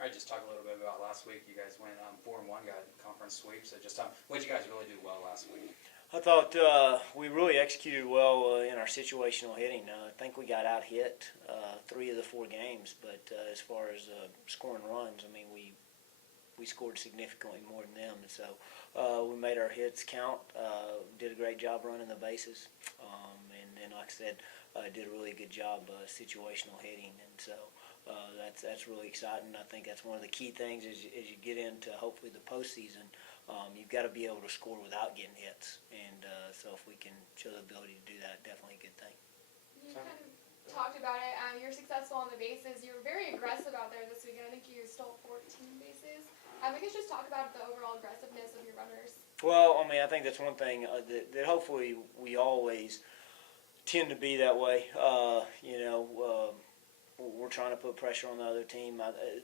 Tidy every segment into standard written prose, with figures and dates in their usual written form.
All right, just talk a little bit about last week. You guys went 4-1, got conference sweep. So just what did you guys really do well last week? I thought we really executed well in our situational hitting. I think we got out hit 3 of the 4 games, but as far as scoring runs, I mean we scored significantly more than them. And so we made our hits count. Did a great job running the bases, and like I said, did a really good job situational hitting. And so that's really exciting. I think that's one of the key things as you get into hopefully the postseason. You've got to be able to score without getting hits, and so if we can show the ability to do that, definitely a good thing. You kind of talked about it. You're successful on the bases. You were very aggressive out there this weekend. I think you stole 14 bases. I guess just talk about the overall aggressiveness of your runners. Well, I mean, I think that's one thing that hopefully we always tend to be that way. We're trying to put pressure on the other team.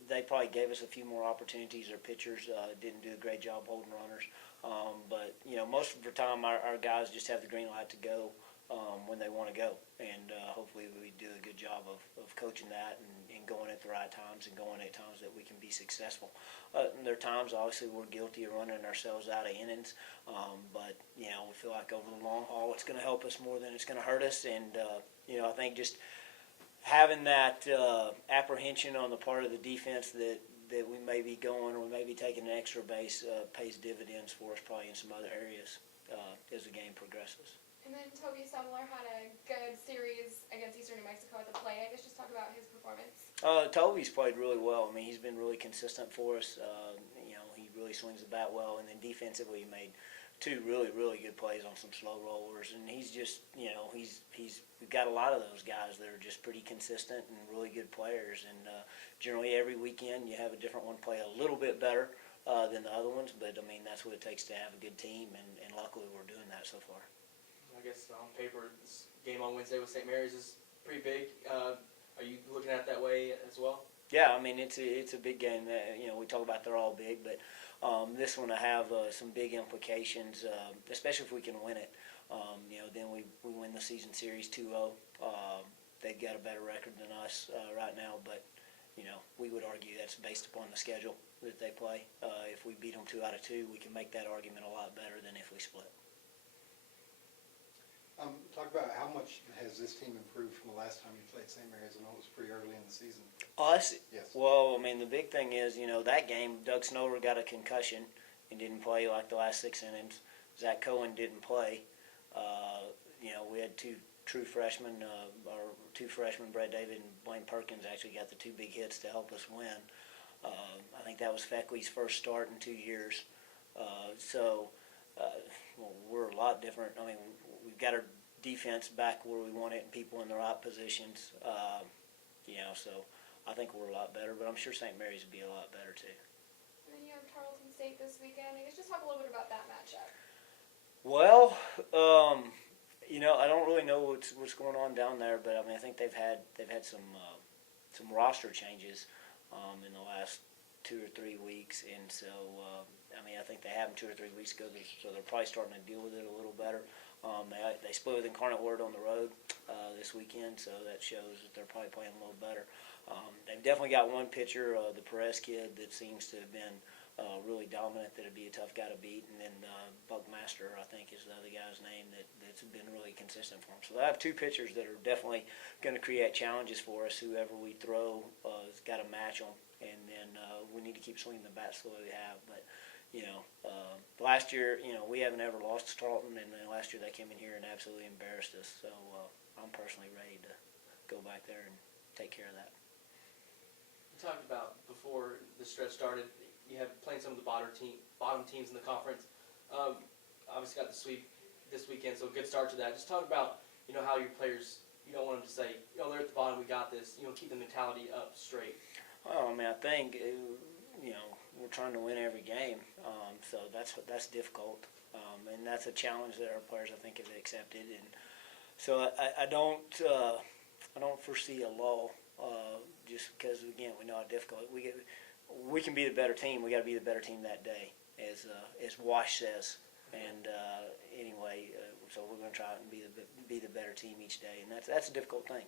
They probably gave us a few more opportunities. Their pitchers didn't do a great job holding runners. But most of the time our guys just have the green light to go when they want to go. And hopefully we do a good job of coaching that and going at the right times and going at times that we can be successful. And there are times, obviously, we're guilty of running ourselves out of innings. But, we feel like over the long haul it's going to help us more than it's going to hurt us. And, I think just having that apprehension on the part of the defense that we may be going or maybe taking an extra base pays dividends for us probably in some other areas as the game progresses. And then Toby Sumler had a good series against Eastern New Mexico at the plate. I guess just talk about his performance. Toby's played really well. I mean, he's been really consistent for us. He really swings the bat well, and then defensively he made 2 really, really good plays on some slow rollers. And he's just, we've got a lot of those guys that are just pretty consistent and really good players. And generally every weekend you have a different one play a little bit better than the other ones. But, I mean, that's what it takes to have a good team, and luckily we're doing that so far. I guess on paper, this game on Wednesday with St. Mary's is pretty big. Are you looking at it that way as well? Yeah, I mean it's a big game. We talk about they're all big, but this one will have some big implications, especially if we can win it. Then we win the season series 2-0. They've got a better record than us right now, but we would argue that's based upon the schedule that they play. If we beat them 2 out of 2, we can make that argument a lot better than if we split. Talk about how much has this team improved from the last time you played St. Mary's? I know it was pretty early in the season. Us? Yes. Well, I mean, the big thing is, that game, Doug Snover got a concussion and didn't play like the last 6 innings. Zach Cohen didn't play. We had 2 true freshmen, Brett David and Blaine Perkins, actually got the 2 big hits to help us win. I think that was Feckley's first start in 2 years. We're a lot different. I mean, we've got our defense back where we want it and people in the right positions. So I think we're a lot better, but I'm sure St. Mary's will be a lot better too. And then you have Tarleton State this weekend. I guess just talk a little bit about that matchup. Well, I don't really know what's going on down there, but I mean I think they've had some roster changes in the last 2 or 3 weeks, and so I think they happened 2 or 3 weeks ago, so they're probably starting to deal with it a little better. They split with Incarnate Word on the road this weekend, so that shows that they're probably playing a little better. They've definitely got one pitcher, the Perez kid, that seems to have been really dominant, that'd be a tough guy to beat, and then Buckmaster, I think, is the other guy's name that's been really consistent for them. So they have 2 pitchers that are definitely going to create challenges for us. Whoever we throw has got to match them, and then we need to keep swinging the bats the way we have. But last year, we haven't ever lost to Tarleton, and then last year they came in here and absolutely embarrassed us. So I'm personally ready to go back there and take care of that. You talked about before the stretch started, you have playing some of the bottom teams in the conference. Obviously got the sweep this weekend, so good start to that. Just talk about how your players, you don't want them to say, they're at the bottom, we got this. Keep the mentality up straight. Well, I mean, I think we're trying to win every game, so that's difficult, and that's a challenge that our players, I think, have accepted. And so I don't foresee a lull, just because again we know how difficult we can be the better team. We got to be the better team that day, as Wash says. And anyway, so we're going to try and be the better team each day, and that's a difficult thing.